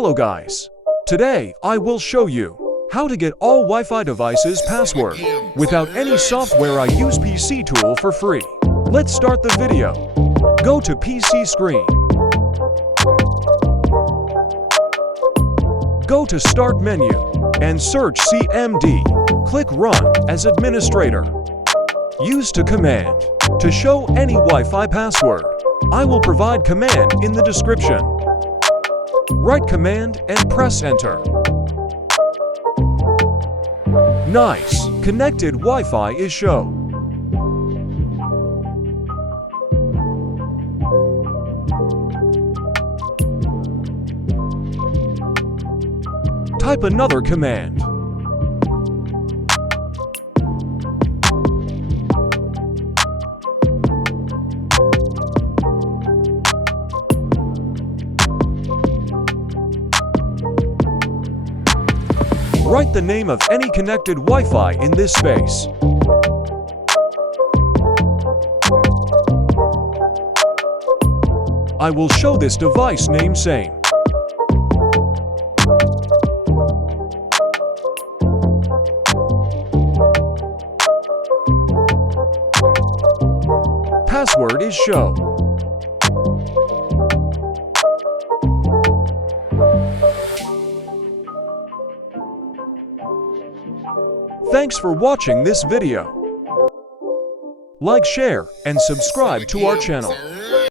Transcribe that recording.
Hello guys! Today I will show you how to get all Wi-Fi devices password without any software. I use PC tool for free. Let's start the video. Go to PC screen. Go to Start menu and search CMD. Click Run as administrator. Use to command to show any Wi-Fi password. I will provide command in the description. Write command and press enter. Nice! Connected Wi-Fi is shown. Type another command. Write the name of any connected Wi-Fi in this space. I will show this device name same. Password is shown. Thanks for watching this video. Like, share, and subscribe to our channel.